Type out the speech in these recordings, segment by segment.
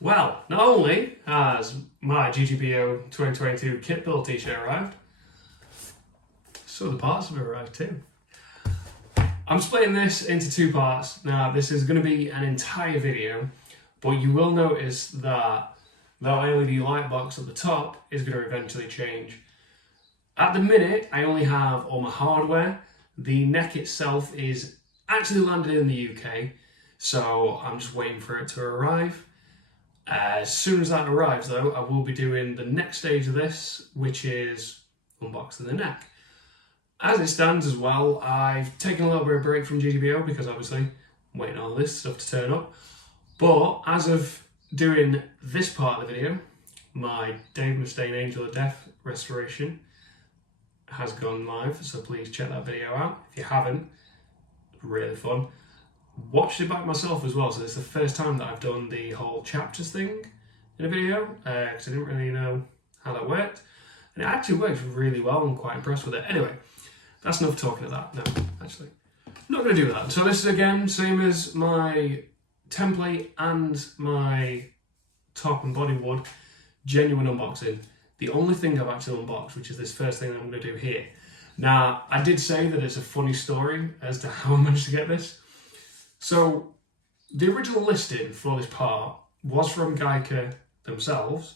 Well, not only has my GGBO 2022 kit build t-shirt arrived, so the parts have arrived too. I'm splitting this into two parts. Now, this is going to be an entire video, but you will notice that the LED light box at the top is going to eventually change. At the minute, I only have all my hardware. The neck itself is actually landed in the UK, so I'm just waiting for it to arrive. As soon as that arrives though, I will be doing the next stage of this, which is unboxing the neck. As it stands as well, I've taken a little bit of a break from GGBO because obviously I'm waiting on this stuff to turn up. But as of doing this part of the video, my Dave Mustaine Angel of Death restoration has gone live, so please check that video out if you haven't. Really fun. Watched it back myself as well, so it's the first time that I've done the whole chapters thing in a video, because I didn't really know how that worked, and it actually works really well. I'm quite impressed with it. Anyway, that's enough talking of that. No, actually, I'm not going to do that. So this is again same as my template and my top and body wood genuine unboxing. The only thing I've actually unboxed, which is this first thing that I'm going to do here. Now, I did say that it's a funny story as to how I managed to get this. So, the original listing for this part was from Guyker themselves,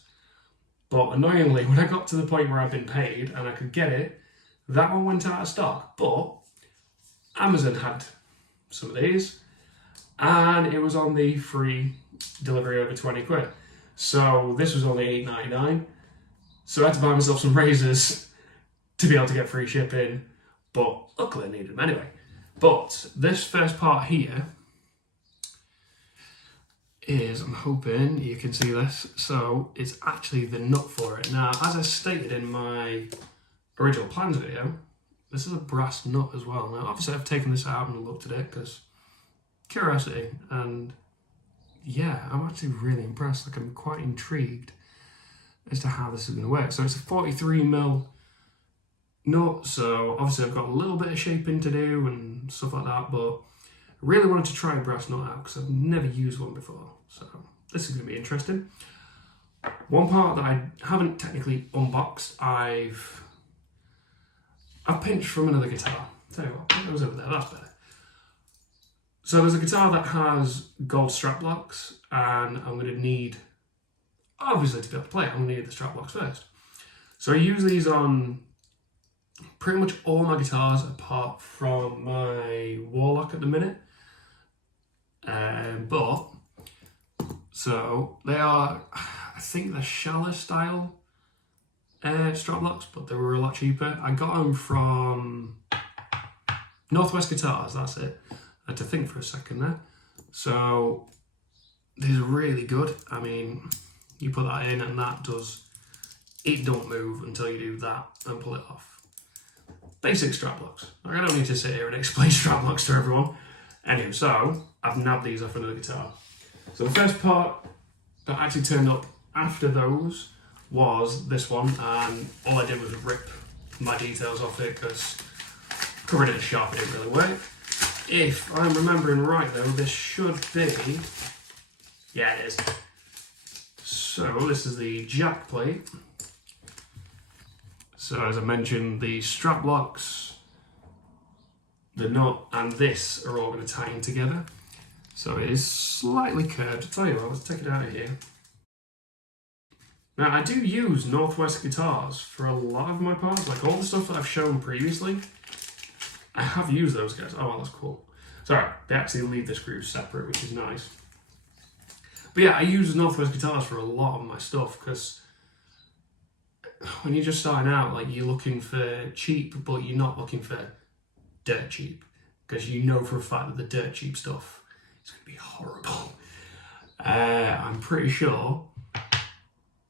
but annoyingly, when I got to the point where I'd been paid and I could get it, that one went out of stock. But Amazon had some of these, and it was on the free delivery over 20 quid. So, this was only $8.99. So, I had to buy myself some razors to be able to get free shipping, but luckily I needed them anyway. But this first part here is, I'm hoping you can see this, so it's actually the nut for it. Now, as I stated in my original plans video, this is a brass nut as well. Now, obviously I've taken this out and looked at it because curiosity, and yeah, I'm actually really impressed. Like, I'm quite intrigued as to how this is going to work. So it's a 43mm nut, so obviously I've got a little bit of shaping to do and stuff like that, but I really wanted to try a brass nut out because I've never used one before, so this is going to be interesting. One part that I haven't technically unboxed, I've pinched from another guitar. Tell you what, it was over there, that's better. So there's a guitar that has gold strap locks, and I'm going to need, obviously to be able to play it, I'm going to need the strap locks first. So I use these on pretty much all my guitars apart from my Warlock at the minute. So they are, I think they're shallow style strap locks, but they were a lot cheaper. I got them from Northwest Guitars, that's it. I had to think for a second there. So these are really good. I mean, you put that in and that does, it don't move until you do that and pull it off. Basic strap locks. Like, I don't need to sit here and explain strap locks to everyone. Anyway, so I've nabbed these off another guitar. So the first part that actually turned up after those was this one, and all I did was rip my details off it because covering it in sharp, it didn't really work. If I'm remembering right though, this should be, yeah it is. So this is the jack plate. So as I mentioned, the strap locks, the nut, and this are all going to tie in together. So it is slightly curved. I'll tell you what, let's take it out of here. Now, I do use Northwest Guitars for a lot of my parts, like all the stuff that I've shown previously. I have used those guys. Oh, well, that's cool. Sorry, they actually leave the screws separate, which is nice. But yeah, I use Northwest Guitars for a lot of my stuff because when you're just starting out, like, you're looking for cheap, but you're not looking for dirt cheap, because you know for a fact that the dirt cheap stuff is going to be horrible. I'm pretty sure,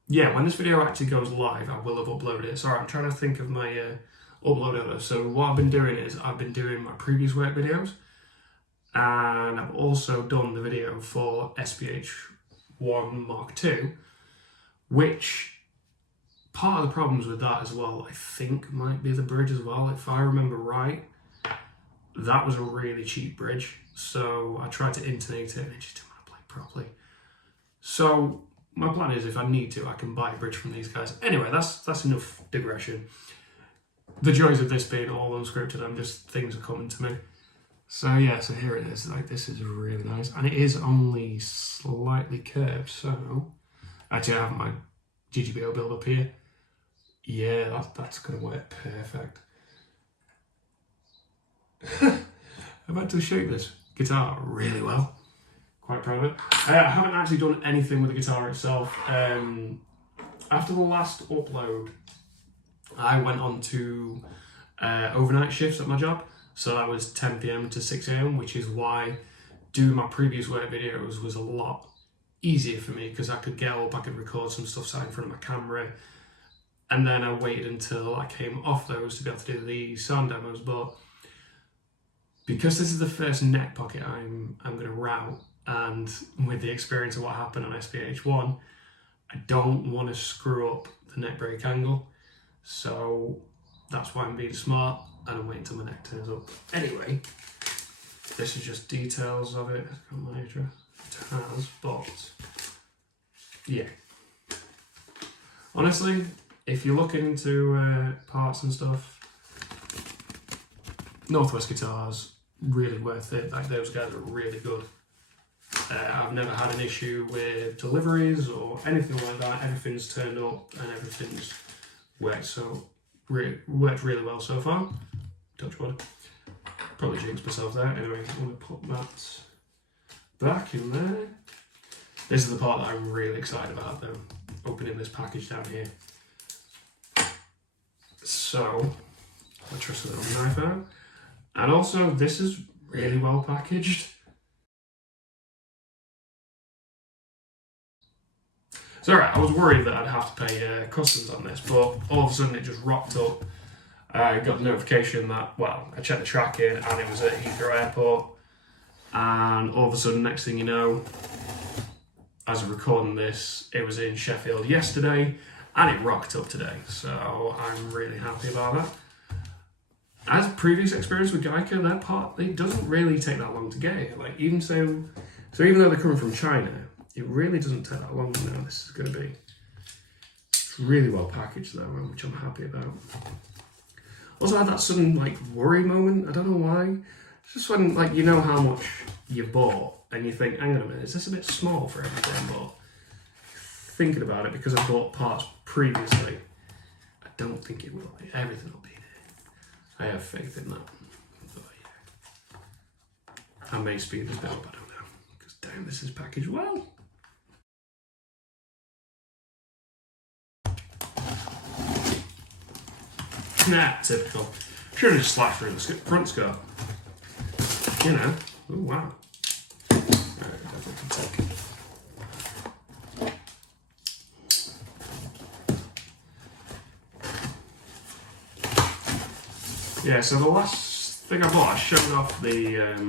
yeah, when this video actually goes live, I will have uploaded it. Sorry, I'm trying to think of my upload order. So what I've been doing is I've been doing my previous work videos, and I've also done the video for SPH1 Mark II, which part of the problems with that as well, I think, might be the bridge as well. If I remember right, that was a really cheap bridge, so I tried to intonate it and it just didn't want to play properly. So my plan is, if I need to, I can buy a bridge from these guys. Anyway, that's enough digression. The joys of this being all unscripted, and just things are coming to me. So yeah, so here it is. Like, this is really nice, and it is only slightly curved. So actually, I have my GGBO build up here. Yeah, that's gonna work perfect. I've had to shape this guitar really well. Quite proud of it. I haven't actually done anything with the guitar itself. After the last upload, I went on to overnight shifts at my job. So that was 10 PM to 6 AM, which is why doing my previous work videos was a lot easier for me, because I could get up, I could record some stuff sat in front of my camera, and then I waited until I came off those to be able to do the sound demos. But because this is the first neck pocket I'm going to route, and with the experience of what happened on SPH1, I don't want to screw up the neck break angle. So that's why I'm being smart, and I'm waiting until my neck turns up. Anyway, this is just details of it. It's got my address. It has, but yeah. Honestly, if you're looking into parts and stuff, Northwest Guitars, really worth it. Like, those guys are really good. I've never had an issue with deliveries or anything like that. Everything's turned up and everything's worked worked really well so far. Touch wood. Probably jinxed myself there. Anyway, I'm going to put that back in there. This is the part that I'm really excited about, though. Opening this package down here. So, I'll trust a little knife out. And also, this is really well packaged. So, alright, I was worried that I'd have to pay customs on this, but all of a sudden it just rocked up. I got the notification that, well, I checked the tracking and it was at Heathrow Airport. And all of a sudden, next thing you know, as I'm recording this, it was in Sheffield yesterday and it rocked up today. So I'm really happy about that. As previous experience with Guyker, that part, it doesn't really take that long to get it. Like, even so even though they're coming from China, it really doesn't take that long to know this is going to be. It's really well packaged though, which I'm happy about. Also, I had that sudden like worry moment. I don't know why. It's just when, like, you know how much you bought and you think, hang on a minute, is this a bit small for everything I bought? Thinking about it, because I bought parts previously, I don't think it will be. Everything will be there. I have faith in that. But yeah. I may speed this up, I don't know. Because damn, this is packaged well. Nah, typical. Should have just slapped through the front scope. You know. Oh, wow. Alright, definitely take it. Yeah, so the last thing I bought, I showed off the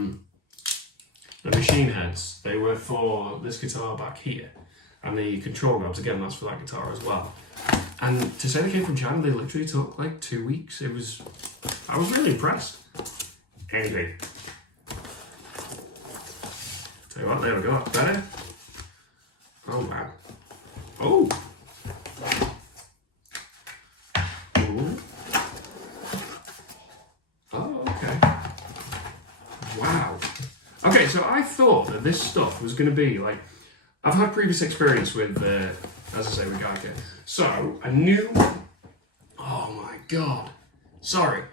machine heads. They were for this guitar back here. And the control knobs, again, that's for that guitar as well. And to say they came from China, they literally took like 2 weeks. I was really impressed. Anyway. Tell you what, there we go, that's better. Oh wow. Oh! Ooh. Oh, okay. Wow. Okay, so I thought that this stuff was going to be like, I've had previous experience with, as I say, with Guyker. So, I knew, oh my god, sorry.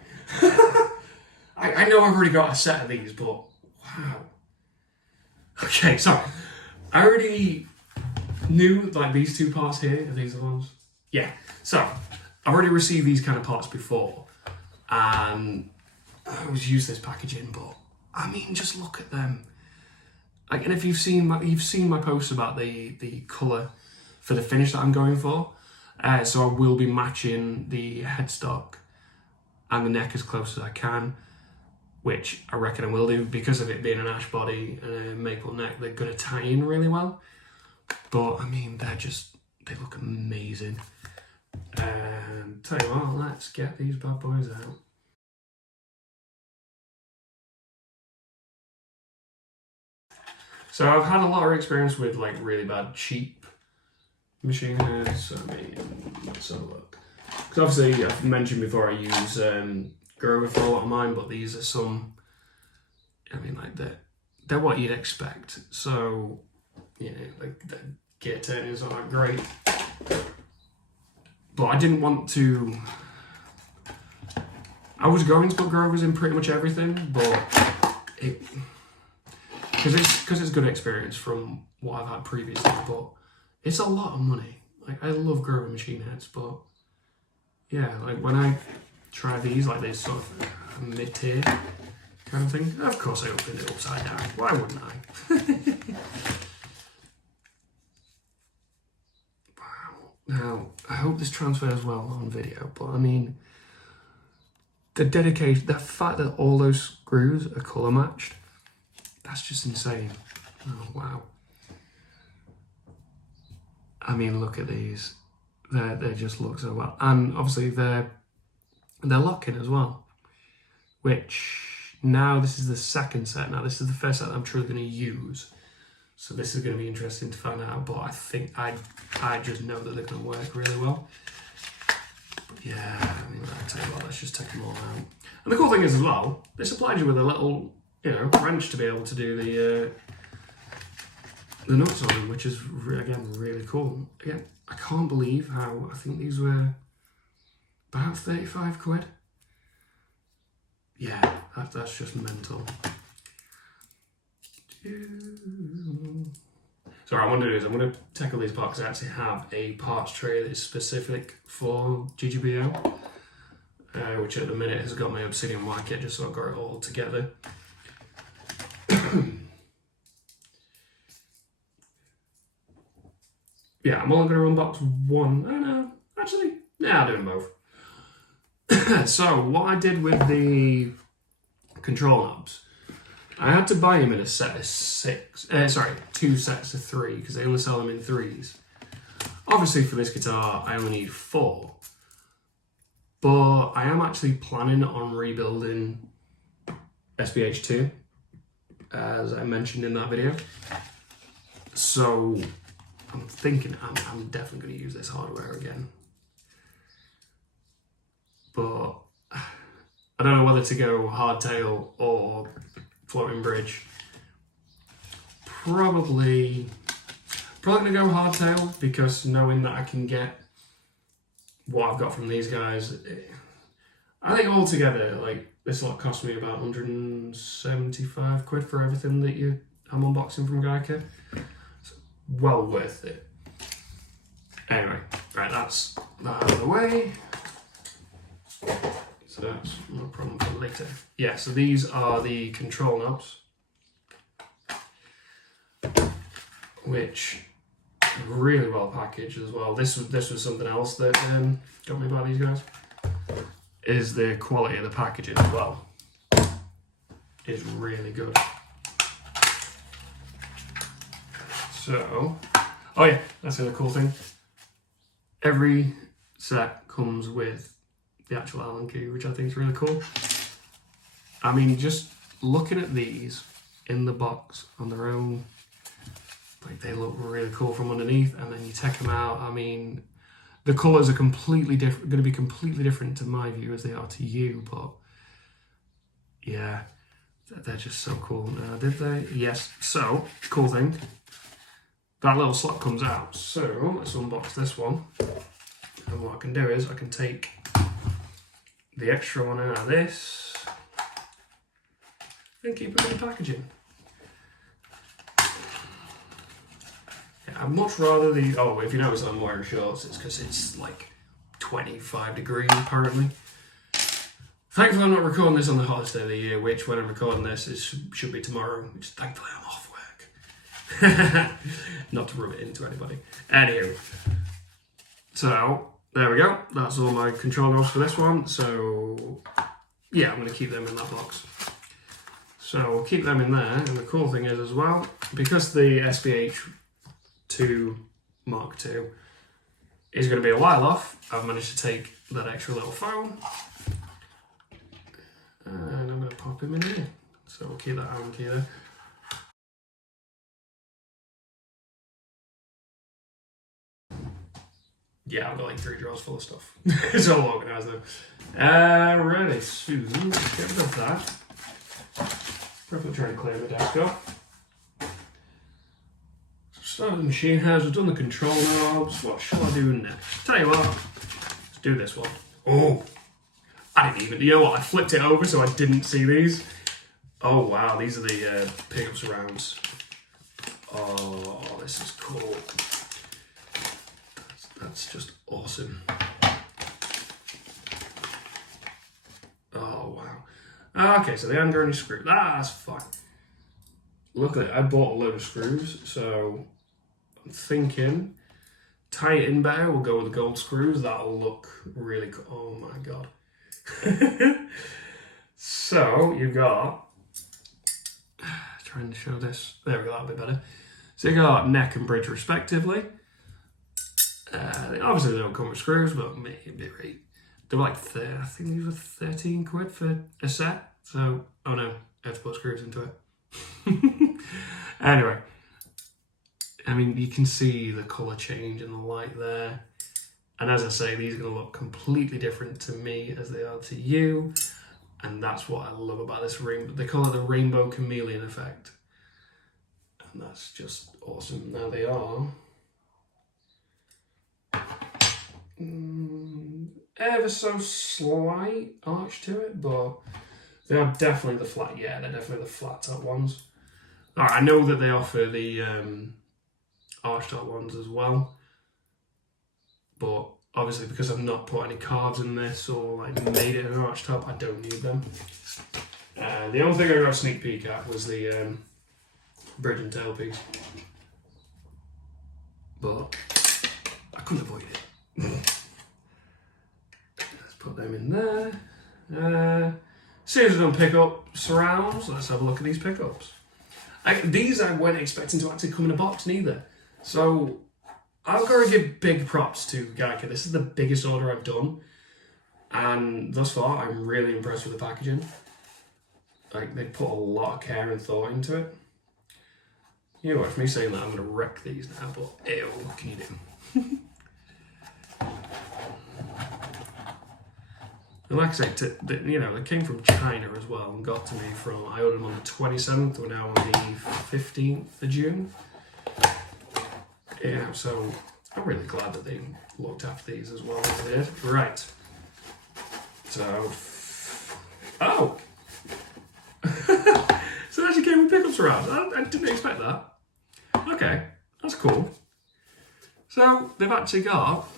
I know I've already got a set of these, but wow. Okay, sorry. I already knew, like, these two parts here, are these the ones? Yeah, so, I've already received these kind of parts before, and I always use this packaging, but, I mean, just look at them. Like, and if you've seen my posts about the colour for the finish that I'm going for, so I will be matching the headstock and the neck as close as I can, which I reckon I will do because of it being an ash body and a maple neck. They're going to tie in really well, but I mean they look amazing. And tell you what, let's get these bad boys out. So I've had a lot of experience with like really bad cheap machine heads. I mean, let's have a look. Because obviously I've mentioned before I use Grover for a lot of mine, but these are some, I mean, like they're what you'd expect. So, you know, like the gear turners aren't great. But I didn't want to, I was going to put Grovers in pretty much everything, but because it's good experience from what I've had previously, but it's a lot of money. Like, I love Grover machine heads, but yeah, like when I try these, like this sort of mid-tier kind of thing, of course I opened it upside down. Why wouldn't I? Wow. Now, I hope this transfers well on video, but I mean, the dedication, the fact that all those screws are colour matched, that's just insane. Oh, wow. I mean, look at these. They just look so well. And obviously they're locking as well, which now this is the second set. Now this is the first set that I'm truly going to use. So this is going to be interesting to find out, but I think I just know that they're going to work really well. But yeah, I mean, I'll tell you what, let's just take them all out. And the cool thing is as well, they supplied you with a little, you know, wrench to be able to do the nuts on them, which is, again, really cool. Again, I can't believe how, I think these were about 35 quid. Yeah, that's just mental. So what I'm going to do is I'm going to tackle these parts. I actually have a parts tray that is specific for GGBO, which at the minute has got my ObsidianWire kit, just so I've got it all together. Yeah, I'm only going to unbox one. Oh no, actually, yeah, I'll do them both. So what I did with the control knobs, I had to buy them in a set of two sets of three, because they only sell them in threes. Obviously for this guitar, I only need 4. But I am actually planning on rebuilding SPH2, as I mentioned in that video. So I'm thinking I'm definitely going to use this hardware again. But I don't know whether to go hardtail or floating bridge. Probably going to go hardtail, because knowing that I can get what I've got from these guys, I think altogether, like, this lot cost me about 175 quid for everything that I'm unboxing from Guyker. It's well worth it. Anyway, right, that's that out of the way. So that's no problem for later. Yeah, so these are the control knobs, which are really well packaged as well. This was something else that got me about these guys, is the quality of the packaging as well. Is really good. So, oh yeah, that's the other cool thing. Every set comes with the actual Allen key, which I think is really cool. I mean, just looking at these in the box on their own, like, they look really cool from underneath, and then you take them out. I mean, the colours are completely different, going to be completely different to my view as they are to you, but yeah, they're just so cool. Did they? Yes. So, cool thing, that little slot comes out. So let's unbox this one, and what I can do is I can take the extra one out of this and keep it in the packaging. Yeah, I'd much rather the, oh, if you notice I'm wearing shorts, it's because it's like 25 degrees apparently. Thankfully I'm not recording this on the hottest day of the year, which when I'm recording this should be tomorrow, which thankfully I'm off work. Not to rub it into anybody. Anywho, so there we go. That's all my control knobs for this one. So yeah, I'm going to keep them in that box. So we'll keep them in there. And the cool thing is as well, because the SPH2 Mark II is going to be a while off, I've managed to take that extra little phone and I'm going to pop him in here. So we'll keep that Allen key there. Yeah, I've got like 3 drawers full of stuff. It's all organised though. Ready, so get rid of that. Probably trying to clear the desk off. Started the machine house, we've done the control knobs. What shall I do next? Tell you what, let's do this one. Oh, I didn't even, you know what, I flipped it over so I didn't see these. Oh wow, these are the pickup surrounds. Oh, this is cool. That's just awesome. Oh wow. Okay, so they haven't got any screws. That's fine. Luckily, I bought a load of screws, so I'm thinking tie it in better. We'll go with the gold screws. That'll look really cool. Oh my god. So you've got, trying to show this. There we go. That'll be better. So you got neck and bridge respectively. Obviously they don't come with screws, but maybe right. They're like I think these were 13 quid for a set. So oh no, I have to put screws into it. Anyway, I mean, you can see the colour change in the light there. And as I say, these are going to look completely different to me as they are to you. And that's what I love about this rainbow. They call it the rainbow chameleon effect. And that's just awesome. Now they are ever so slight arch to it, but they are definitely the flat. Yeah, they're definitely the flat top ones. All right, I know that they offer the arch top ones as well, but obviously because I've not put any carves in this or like made it an arch top, I don't need them. The only thing I got a sneak peek at was the bridge and tailpiece, but I couldn't avoid it. Let's put them in there. Series of pickup surrounds. Let's have a look at these pickups. These I weren't expecting to actually come in a box neither. So I've got to give big props to Guyker. This is the biggest order I've done, and thus far I'm really impressed with the packaging. Like, they put a lot of care and thought into it. You know what, for me saying that, I'm going to wreck these now, but ew, what can you do? And like I say, you know, they came from China as well and got to me from, I ordered them on the 27th, we're now on the 15th of June. Yeah, so I'm really glad that they looked after these as well as they did. Right. So, oh! So it actually came with pickup surrounds. I didn't expect that. Okay, that's cool. So they've actually got,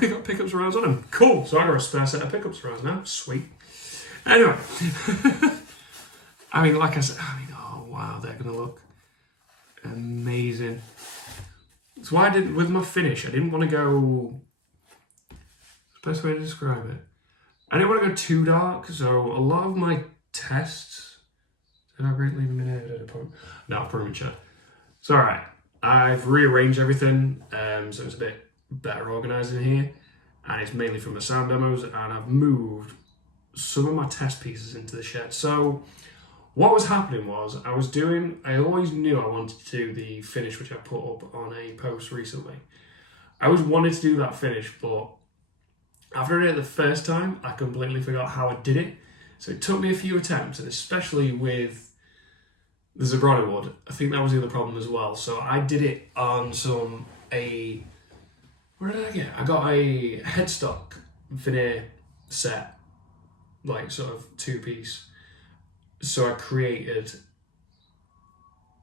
we got pickup surrounds on them. Cool. So I got a spare set of pickup surrounds now. Sweet. Anyway, I mean, like I said, oh wow, they're gonna look amazing. So I didn't, with my finish, I didn't want to go, best way to describe it, I didn't want to go too dark, so a lot of my tests, did I leave them in here? No, premature. It's alright, I've rearranged everything, so it's a bit better organised in here, and it's mainly from the sound demos, and I've moved some of my test pieces into the shed. So what was happening was, I always knew I wanted to do the finish which I put up on a post recently. I always wanted to do that finish, but after I did it the first time, I completely forgot how I did it. So it took me a few attempts, and especially with the Zebrano wood, I think that was the other problem as well. So I did it on what did I get? I got a headstock veneer set, like sort of 2-piece. So I created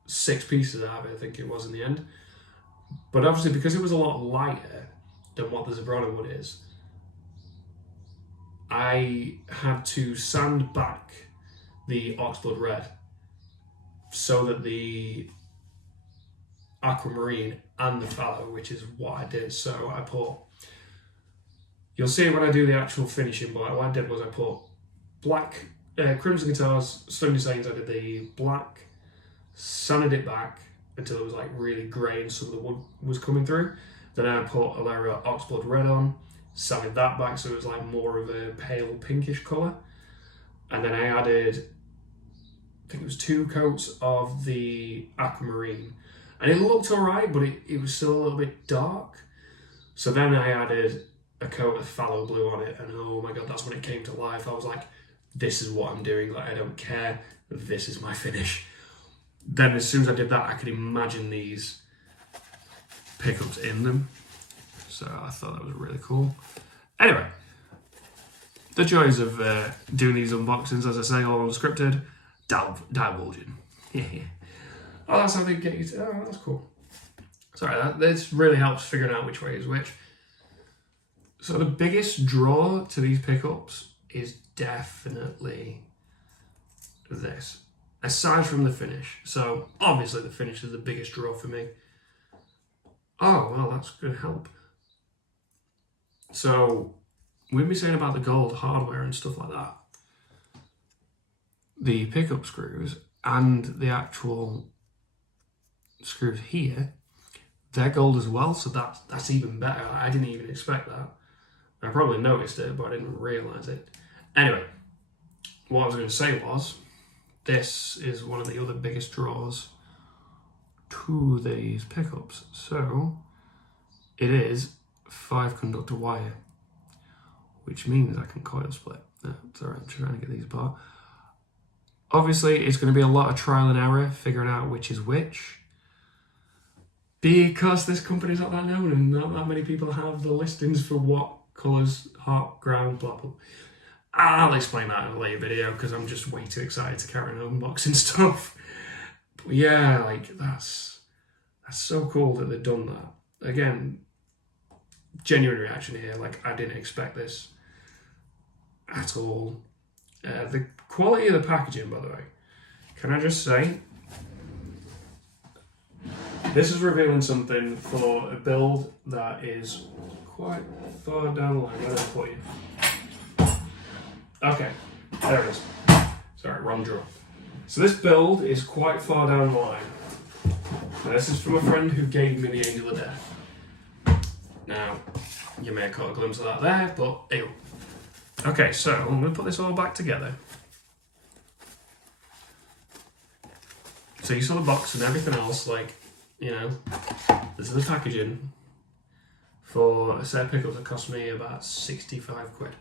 6 pieces out of it, I think it was in the end. But obviously because it was a lot lighter than what the Zebrano wood is, I had to sand back the oxblood red so that the aquamarine and the fallow, which is what I did. So I put, you'll see it when I do the actual finishing, but what I did was I put black Crimson Guitars, Stony Saints, I did the black, sanded it back until it was like really grey and some of the wood was coming through. Then I put a layer of oxblood red on, sanded that back so it was like more of a pale pinkish colour. And then I added, I think it was 2 coats of the aquamarine. And it looked alright, but it was still a little bit dark. So then I added a coat of phthalo blue on it, and oh my god, that's when it came to life. I was like, this is what I'm doing, like I don't care, this is my finish. Then as soon as I did that, I could imagine these pickups in them. So I thought that was really cool. Anyway, the joys of doing these unboxings, as I say, all unscripted, divulging. Oh, that's how they get you to, oh, that's cool. Sorry, this really helps figuring out which way is which. So the biggest draw to these pickups is definitely this, aside from the finish. So obviously the finish is the biggest draw for me. Oh, well, that's going to help. So we've been saying about the gold hardware and stuff like that. The pickup screws and the actual screws here, they're gold as well, so that's even better. I didn't even expect that. I probably noticed it, but I didn't realise it. Anyway, what I was going to say was, this is one of the other biggest draws to these pickups. So it is 5 conductor wire, which means I can coil split. Sorry, I'm trying to get these apart. Obviously, it's going to be a lot of trial and error figuring out which is which, because this company's not that known and not that many people have the listings for what colours, hot, ground, blah, blah. I'll explain that in a later video because I'm just way too excited to carry on unboxing stuff. But yeah, like that's so cool that they've done that. Again, genuine reaction here, like I didn't expect this at all. The quality of the packaging, by the way, can I just say, this is revealing something for a build that is quite far down the line. Where did I put you? Okay, there it is. Sorry, wrong drawer. So this build is quite far down the line. Now, this is from a friend who gave me the Angel of Death. Now, you may have caught a glimpse of that there, but ew. Okay, so I'm going to put this all back together. So you saw the box and everything else, like, you know, this is the packaging for a set of pickups that cost me about 65 quid.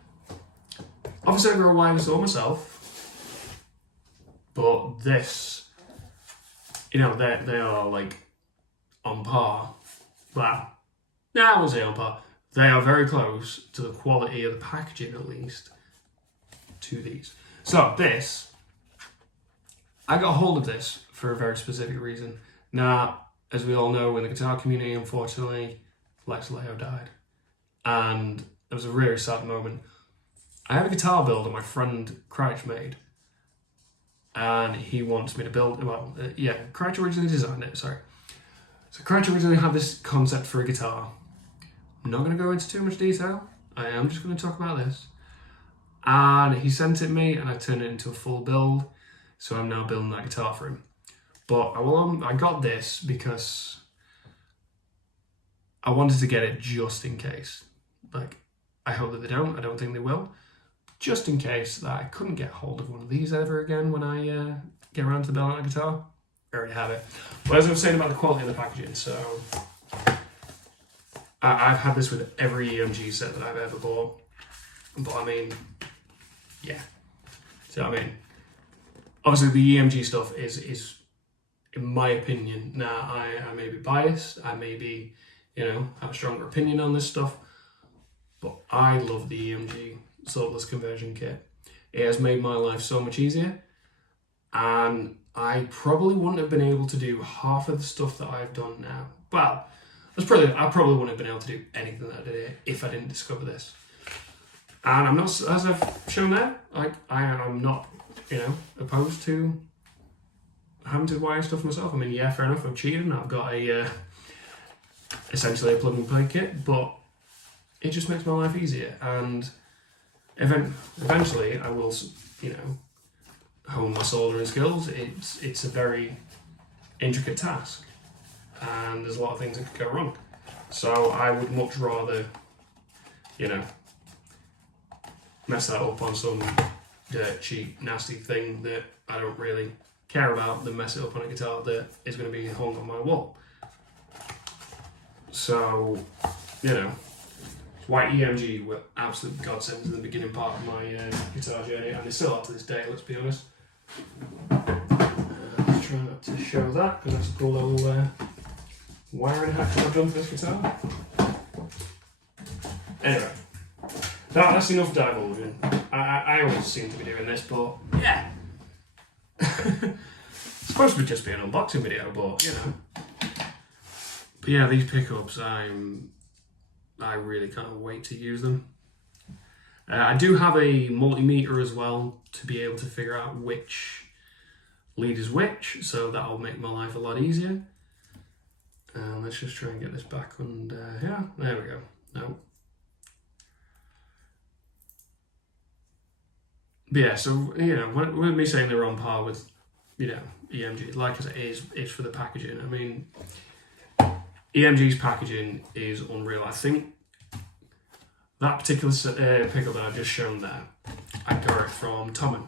Obviously I grew a wireless all myself, but this, you know, they are like on par. Well, I won't say on par. They are very close to the quality of the packaging, at least, to these. So this, I got a hold of this for a very specific reason. Now, as we all know, in the guitar community, unfortunately, Lex Leo died. And it was a really sad moment. I have a guitar build that my friend Crouch made. And he wants me to build, Crouch originally designed it, sorry. So Crouch originally had this concept for a guitar. I'm not going to go into too much detail. I am just going to talk about this. And he sent it me and I turned it into a full build. So I'm now building that guitar for him. But I got this because I wanted to get it just in case. Like, I hope that they don't. I don't think they will. Just in case that I couldn't get hold of one of these ever again when I get around to building a guitar. I already have it. But as I was saying about the quality of the packaging, so I've had this with every EMG set that I've ever bought. But I mean, yeah. So I mean, obviously the EMG stuff is in my opinion, now I may be biased, I may be, you know, have a stronger opinion on this stuff, but I love the EMG sortless conversion kit. It has made my life so much easier, and I probably wouldn't have been able to do half of the stuff that I've done now. Well, I probably wouldn't have been able to do anything that I did if I didn't discover this. And I'm not, as I've shown there, like I am not, you know, opposed to having to wire stuff myself. I mean, yeah, fair enough, I've cheated and I've got a essentially a plug and play kit, but it just makes my life easier. And eventually I will, you know, hone my soldering skills. It's a very intricate task, and there's a lot of things that could go wrong. So I would much rather, you know, mess that up on some dirt cheap nasty thing that I don't really care about than mess it up on a guitar that is going to be hung on my wall. So you know, why EMG were absolute godsends in the beginning part of my guitar journey, and they still are to this day, let's be honest. Let's try not to show that, because that's a cool little wiring hack that I've done for this guitar. Anyway, that's enough divulging. I always seem to be doing this, but yeah. It's supposed to just be an unboxing video, but you know. But yeah, these pickups, I really can't wait to use them. I do have a multimeter as well to be able to figure out which lead is which, so that'll make my life a lot easier. Let's just try and get this back, and yeah, there we go. No. But yeah, so, you know, with me saying they're on par with, you know, EMG, like I say, it's for the packaging. I mean, EMG's packaging is unreal. I think that particular pickup that I've just shown there, I got it from Tommen,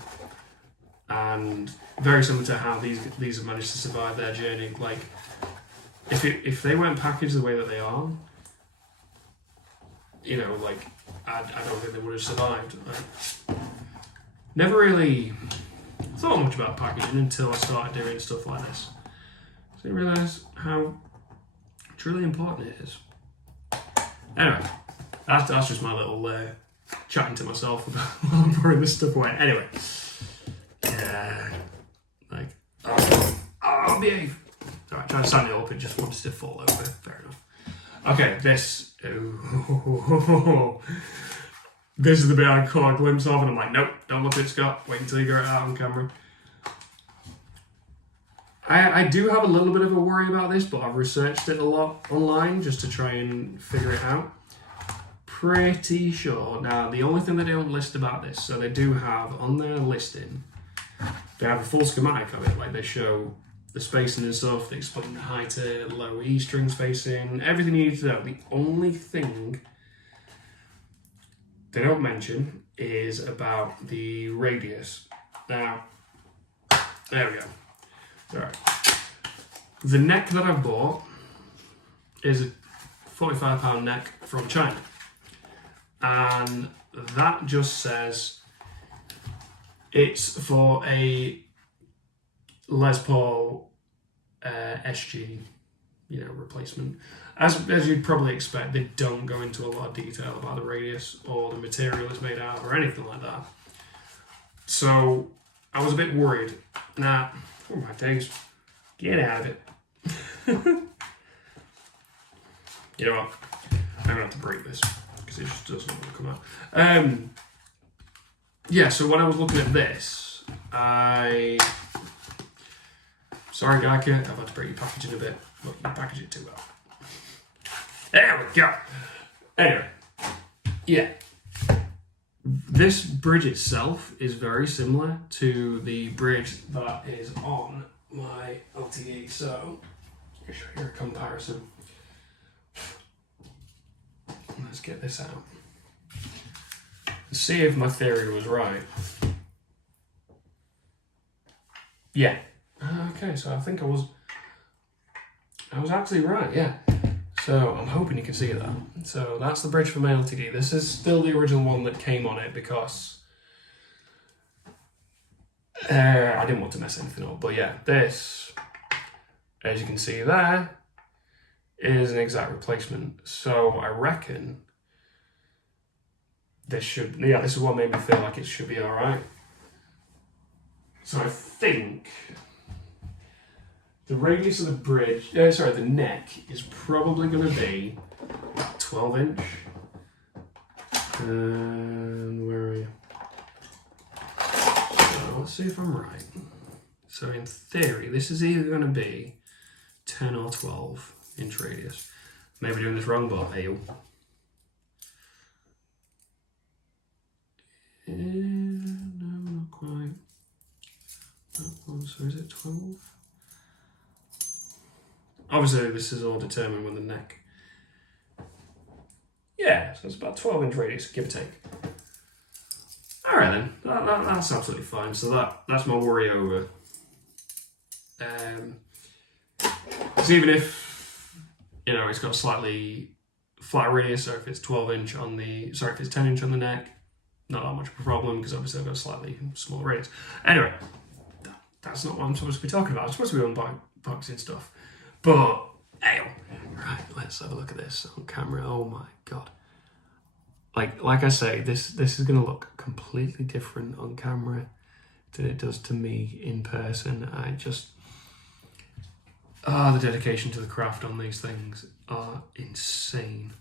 and very similar to how these have managed to survive their journey. Like, if they weren't packaged the way that they are, you know, like, I don't think they would have survived. Never really thought much about packaging until I started doing stuff like this. So I realised how truly important it is. Anyway, that's just my little chatting to myself about while I'm pouring this stuff away. Anyway, yeah, like, oh, behave. Alright, trying to stand it up, it just wants to fall over. Fair enough. Okay, this. This is the bit I caught a glimpse of, and I'm like, nope, don't look at Scott. Wait until you get it out on camera. I do have a little bit of a worry about this, but I've researched it a lot online just to try and figure it out. Pretty sure. Now, the only thing they don't list about this, so they do have on their listing, they have a full schematic of it. Like, they show the spacing and stuff, they explain the high to low E string spacing, everything you need to know. The only thing they don't mention is about the radius. Now, there we go. Alright. The neck that I've bought is a £45 neck from China. And that just says it's for a Les Paul SG, you know, replacement. As you'd probably expect, they don't go into a lot of detail about the radius or the material it's made out of or anything like that. So I was a bit worried. Nah, oh my days, get out of it. You know what? I'm gonna have to break this because it just doesn't want to come out. Yeah, so when I was looking at this, sorry Guyker, I've had to break your packaging a bit. Look, you package it too well. There we go. Anyway, yeah. This bridge itself is very similar to the bridge that is on my LTE, so let me show you a comparison. Let's get this out. Let's see if my theory was right. Yeah. Okay, so I think I was actually right, yeah. So I'm hoping you can see that. So that's the bridge for my LTD. This is still the original one that came on it because I didn't want to mess anything up. But yeah, this, as you can see there, is an exact replacement. So I reckon this is what made me feel like it should be all right. So I think the radius of the bridge, the neck is probably going to be 12 inch. And where are you? So let's see if I'm right. So in theory, this is either going to be 10 or 12 inch radius. Maybe doing this wrong, but hey. No, not quite. So is it 12? Obviously, this is all determined with the neck. Yeah, so it's about 12 inch radius, give or take. All right then, that's absolutely fine. So that's my worry over. So even if, you know, it's got slightly flat radius, so if it's 12-inch on the, sorry, if it's 10-inch on the neck, not that much of a problem because obviously I've got a slightly smaller radius. Anyway, that's not what I'm supposed to be talking about. I'm supposed to be unboxing stuff. But, hey, right, let's have a look at this on camera. Oh my God. Like I say, this is going to look completely different on camera than it does to me in person. I just, the dedication to the craft on these things are insane.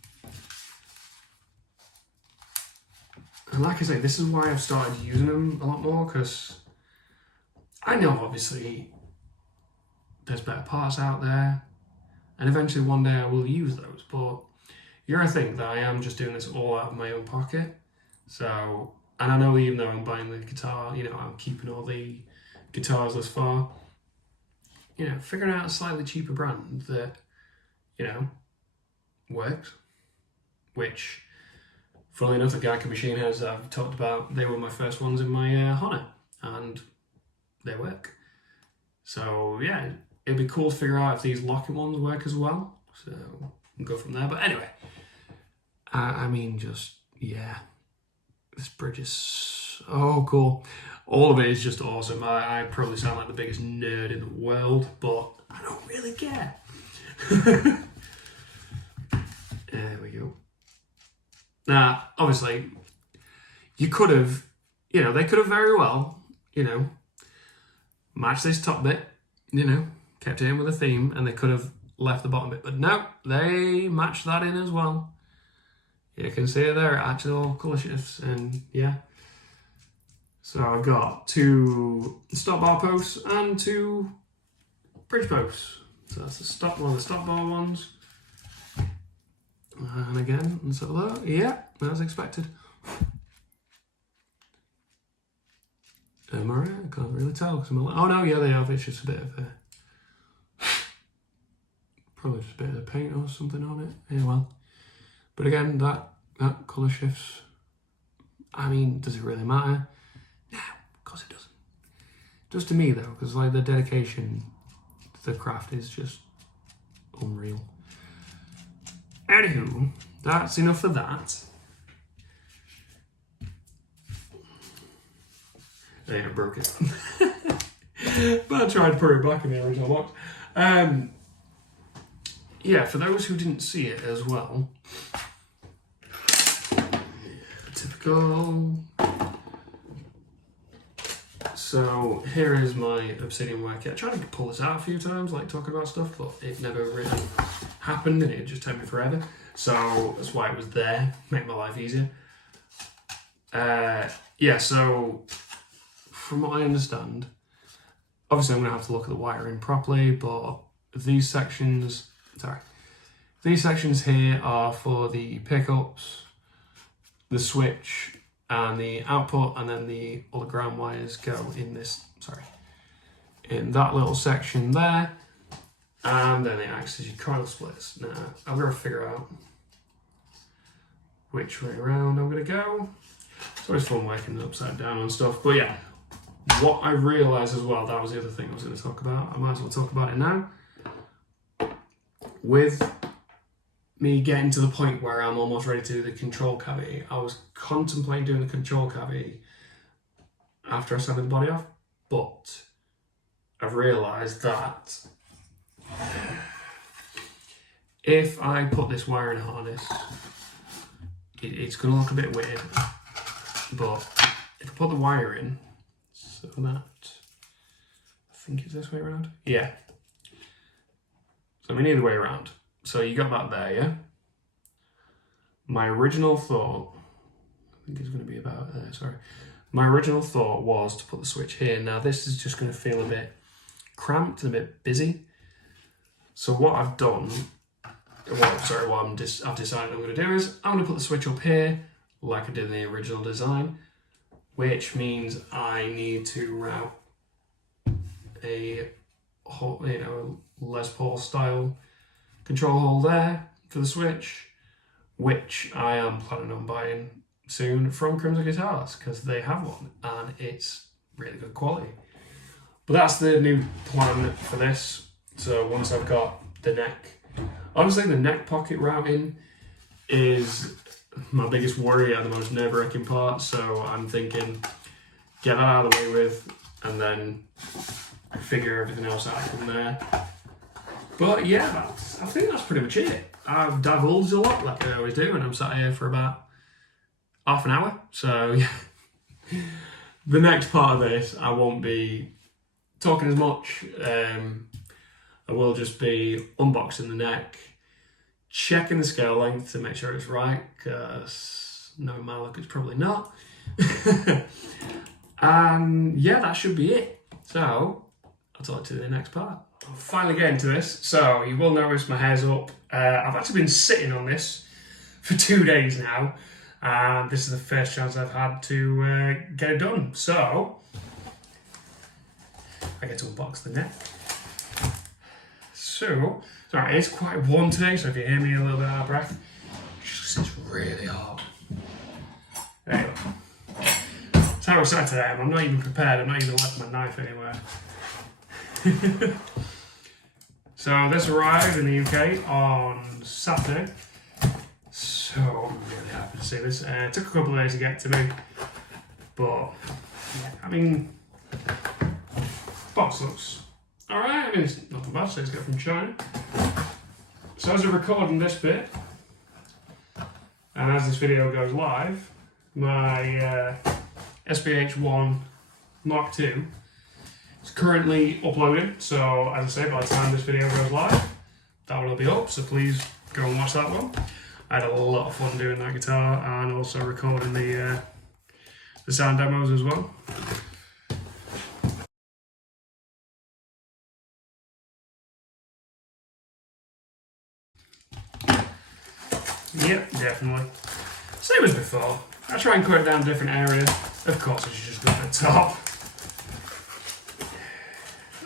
And like I say, this is why I've started using them a lot more, because I know obviously there's better parts out there, and eventually one day I will use those, but you gotta think that I am just doing this all out of my own pocket. So, and I know even though I'm buying the guitar, you know, I'm keeping all the guitars thus far, you know, figuring out a slightly cheaper brand that, you know, works, which, funnily enough, the Guyker machine heads that I've talked about, they were my first ones in my Honor, and they work. So yeah, it'd be cool to figure out if these locking ones work as well. So we'll go from there. But anyway, I mean, just, yeah, this bridge is so cool. All of it is just awesome. I probably sound like the biggest nerd in the world, but I don't really care. There we go. Now, obviously, you could have, you know, they could have very well, you know, matched this top bit, you know, kept it in with a theme, and they could have left the bottom bit, but no, they matched that in as well. You can see it there, actual colour shifts, and yeah. So I've got 2 stop bar posts and 2 bridge posts. So that's one of the stop bar ones. And again, let's have a look. Yeah, as expected. Am I right? I can't really tell because I'm like, oh no, yeah, they have. It's just a bit of a, probably just a bit of paint or something on it. Yeah, well. But again, that colour shifts. I mean, does it really matter? No, of course it doesn't. Just to me though, because like the dedication to the craft is just unreal. Anywho, that's enough of that. I broke it. But I tried to put it back in the original box. Yeah, for those who didn't see it as well, typical. So here is my ObsidianWire kit. I tried to pull this out a few times, like talking about stuff, but it never really happened and it just took me forever. So that's why it was there, make my life easier. Yeah, so from what I understand, obviously I'm going to have to look at the wiring properly, but these sections here are for the pickups, the switch, and the output, and then the other ground wires go in this, in that little section there, and then it acts as your coil splits. Now, I've got to figure out which way around I'm going to go. It's always fun working upside down on stuff, but yeah, what I realised as well, that was the other thing I was going to talk about. I might as well talk about it now. With me getting to the point where I'm almost ready to do the control cavity, I was contemplating doing the control cavity after I sanded the body off, but I've realised that if I put this wire in a harness, it's going to look a bit weird, but if I put the wire in, so that, I think it's this way around, yeah. So I mean either way around. So you got that there, yeah? My original thought, I think it's going to be about there, sorry. My original thought was to put the switch here. Now this is just going to feel a bit cramped and a bit busy. So what I've done, I've decided I'm going to do is I'm going to put the switch up here, like I did in the original design, which means I need to route a whole, Les Paul style control hole there for the switch, which I am planning on buying soon from Crimson Guitars because they have one and it's really good quality. But that's the new plan for this. So once I've got the neck, honestly the neck pocket routing is my biggest worry and the most nerve-wracking part, so I'm thinking get that out of the way with and then figure everything else out from there. But yeah, I think that's pretty much it. I've divulged a lot like I always do, and I'm sat here for about half an hour, so yeah. The next part of this I won't be talking as much. I will just be unboxing the neck, checking the scale length to make sure it's right, because knowing my luck, it's probably not. And yeah, that should be it. So I'll talk to you in the next part. I'll finally get into this. So you will notice my hair's up. I've actually been sitting on this for 2 days now, and this is the first chance I've had to get it done. So I get to unbox the neck. So, sorry, it's quite warm today, so if you hear me a little bit out of breath, it's just really hot. Anyway, that's how excited I am. I'm not even prepared. I'm not even left my knife anywhere. So this arrived in the UK on Saturday. So I'm really happy to see this. It took a couple of days to get to me, but yeah, I mean, box looks alright. I mean, it's nothing bad. So it's got from China. So as I'm recording this bit, and as this video goes live, my SPH1 Mark II is currently uploading. So as I say, by the time this video goes live, that will be up. So please go and watch that one. I had a lot of fun doing that guitar and also recording the sound demos as well. Yep, definitely. Same as before. I try and cut it down to different areas. Of course, it's just got the top.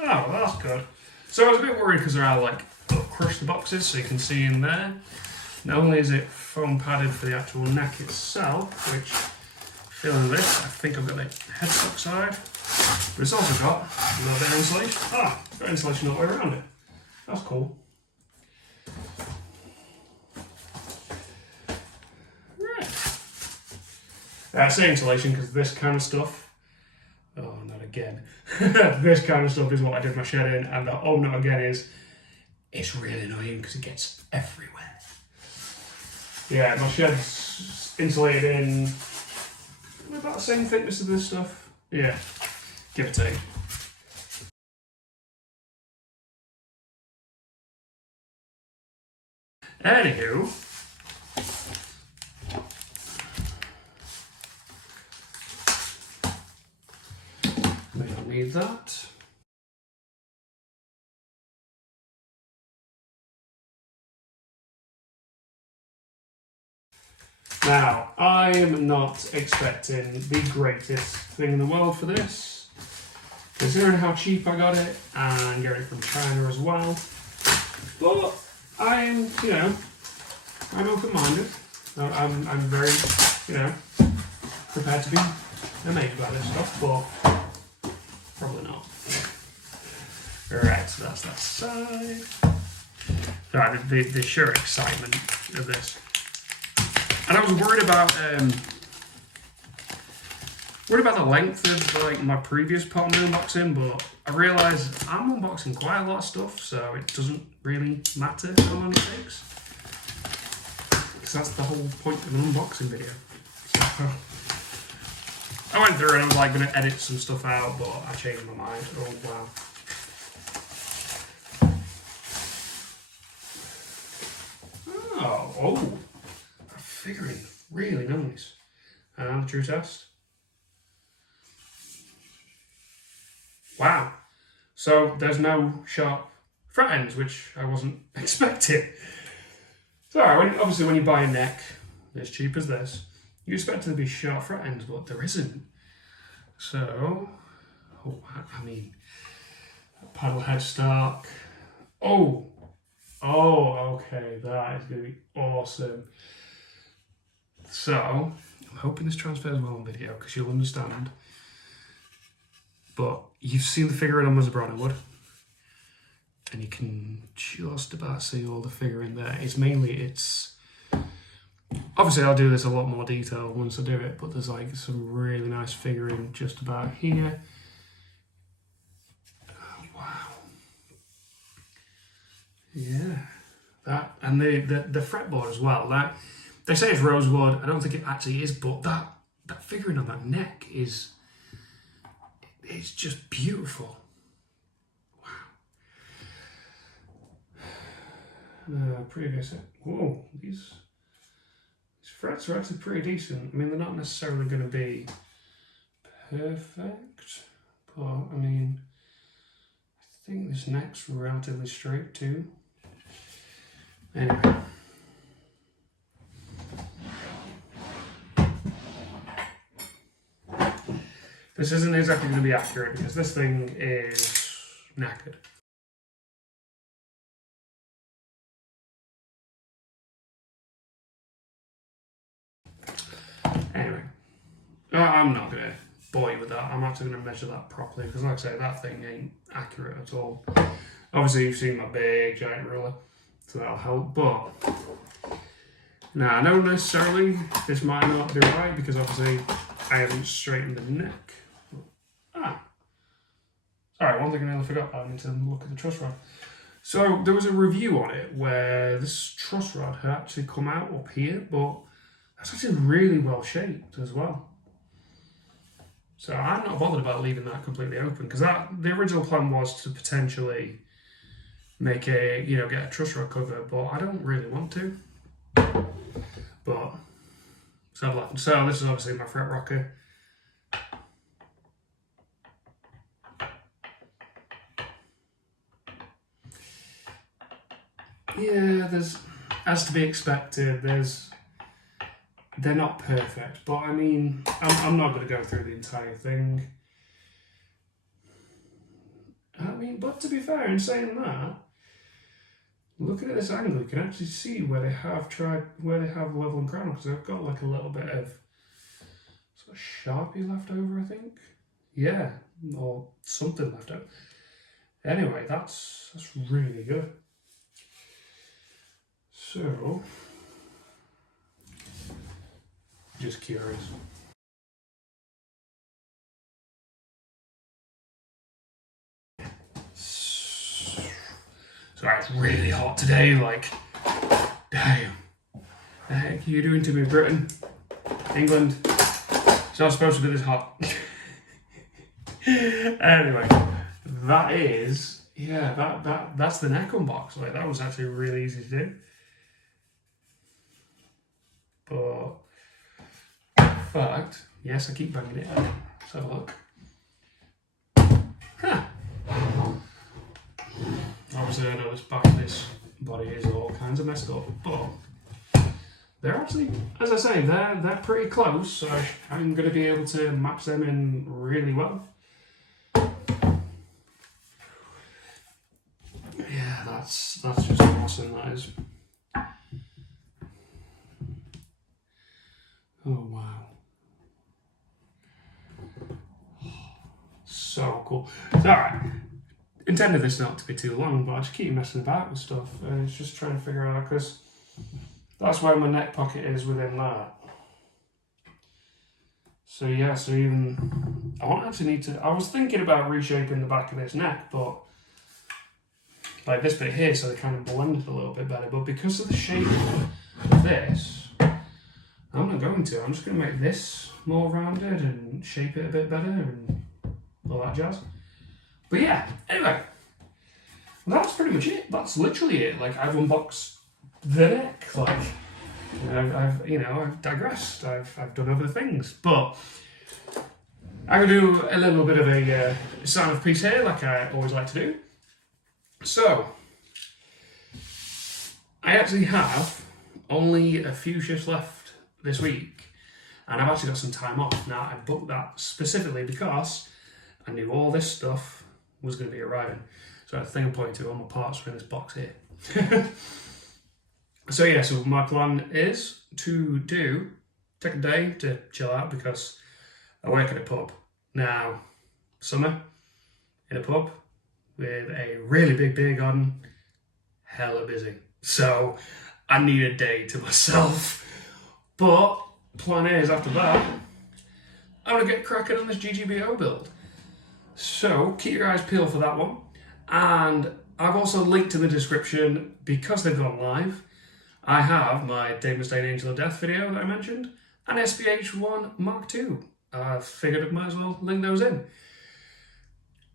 Oh, well, that's good. So I was a bit worried because they're all like crushed the boxes, so you can see in there. Not only is it foam padded for the actual neck itself, which, feeling this, I think I've got the headstock side, but it's also got a little bit of insulation. Ah, it's got insulation all the way around it. That's cool. I say insulation because this kind of stuff, oh, not again. This kind of stuff is what I did my shed in, and the oh, not again is, it's really annoying because it gets everywhere. Yeah, my shed's insulated in about the same thickness as this stuff. Yeah, give or take. Anywho, we don't need that. Now, I am not expecting the greatest thing in the world for this, considering how cheap I got it and got it from China as well. But I'm, you know, I'm open-minded. I'm very, you know, prepared to be amazed by this stuff, but probably not. Right, so that's that side. Right, the sheer excitement of this. And I was worried about the length of like my previous part of the unboxing, but I realised I'm unboxing quite a lot of stuff, so it doesn't really matter how long it takes. Because that's the whole point of an unboxing video. So, I went through and I was like going to edit some stuff out, but I changed my mind. Oh wow. Oh. Figuring, really nice. And the true test. Wow. So there's no sharp fret ends, which I wasn't expecting. So obviously when you buy a neck as cheap as this, you expect there to be sharp fret ends, but there isn't. So, oh, I mean, paddle headstock. Oh, okay, that is going to be awesome. So, I'm hoping this transfers well on video because you'll understand. But you've seen the figure in on my Zabrano wood, and you can just about see all the figure in there. It's mainly its Obviously I'll do this a lot more detail once I do it, but there's like some really nice figuring just about here. Oh, wow. Yeah. That, and the fretboard as well. That, they say it's rosewood. I don't think it actually is, but that figuring on that neck is, it's just beautiful. Wow. Previous. Whoa, these frets are actually pretty decent. I mean, they're not necessarily going to be perfect, but I mean, I think this neck's relatively straight too. Anyway. This isn't exactly going to be accurate because this thing is knackered. Anyway, I'm not going to bore you with that. I'm actually going to measure that properly because, like I say, that thing ain't accurate at all. Obviously, you've seen my big giant ruler, so that'll help. But now, I know necessarily this might not be right because obviously I haven't straightened the neck. Sorry, one thing I nearly forgot about, I need to look at the truss rod. So there was a review on it where this truss rod had actually come out up here, but that's actually really well shaped as well. So I'm not bothered about leaving that completely open because the original plan was to potentially make a, get a truss rod cover, but I don't really want to. But so this is obviously my fret rocker. Yeah, there's, as to be expected, they're not perfect, but I mean, I'm not going to go through the entire thing. I mean, but to be fair, in saying that, looking at this angle, you can actually see where they have level and crown, because they've got like a little bit of sort of Sharpie left over, I think. Yeah, or something left over. Anyway, that's really good. So, just curious. Sorry, it's really hot today, like, damn. The heck are you doing to me, Britain? England? It's not supposed to be this hot. Anyway, that is, yeah, that's the neck unbox. Like, that was actually really easy to do. But, in fact, yes, I keep banging it. Let's have a look. Huh. Obviously, I know this back of this body is all kinds of messed up, but they're actually, as I say, they're pretty close, so I'm going to be able to match them in really well. Yeah, that's just awesome, that is. Oh, wow. So cool. It's alright. Intended this not to be too long, but I just keep messing about with stuff. It's just trying to figure out, because that's where my neck pocket is within that. So yeah, so even, I won't actually need to, I was thinking about reshaping the back of this neck, but like this bit here, so they kind of blended a little bit better, but because of the shape of this, I'm not going to. I'm just going to make this more rounded and shape it a bit better and all that jazz. But yeah, anyway, that's pretty much it. That's literally it. Like, I've unboxed the neck. Like, I've digressed. I've done other things, but I'm gonna do a little bit of a sign off piece here, like I always like to do. So, I actually have only a few shifts left this week, and I've actually got some time off. Now, I booked that specifically because I knew all this stuff was going to be arriving. So the thing I'm pointing to, all my parts are in this box here. So yeah, so my plan is to take a day to chill out because I work at a pub. Now, summer, in a pub with a really big beer garden, hella busy. So I need a day to myself. But plan is after that, I'm gonna get cracking on this GGBO build. So keep your eyes peeled for that one. And I've also linked in the description, because they've gone live, I have my Dave Mustaine Angel of Death video that I mentioned, and SPH1 Mark II. I figured I might as well link those in.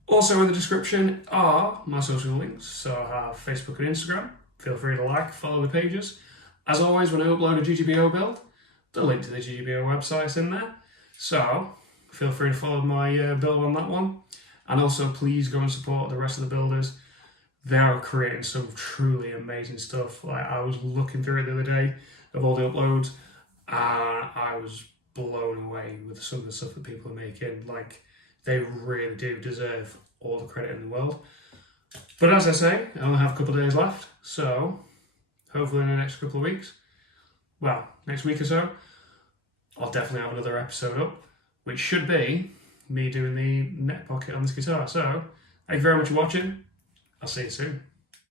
Also in the description are my social links, so I have Facebook and Instagram. Feel free to like, follow the pages. As always, when I upload a GGBO build, the link to the GGBO website's in there. So feel free to follow my build on that one. And also please go and support the rest of the builders. They're creating some truly amazing stuff. Like, I was looking through it the other day of all the uploads, and I was blown away with some of the stuff that people are making. Like, they really do deserve all the credit in the world. But as I say, I only have a couple of days left, so hopefully in the next couple of weeks, well, next week or so, I'll definitely have another episode up, which should be me doing the neck pocket on this guitar. So, thank you very much for watching. I'll see you soon.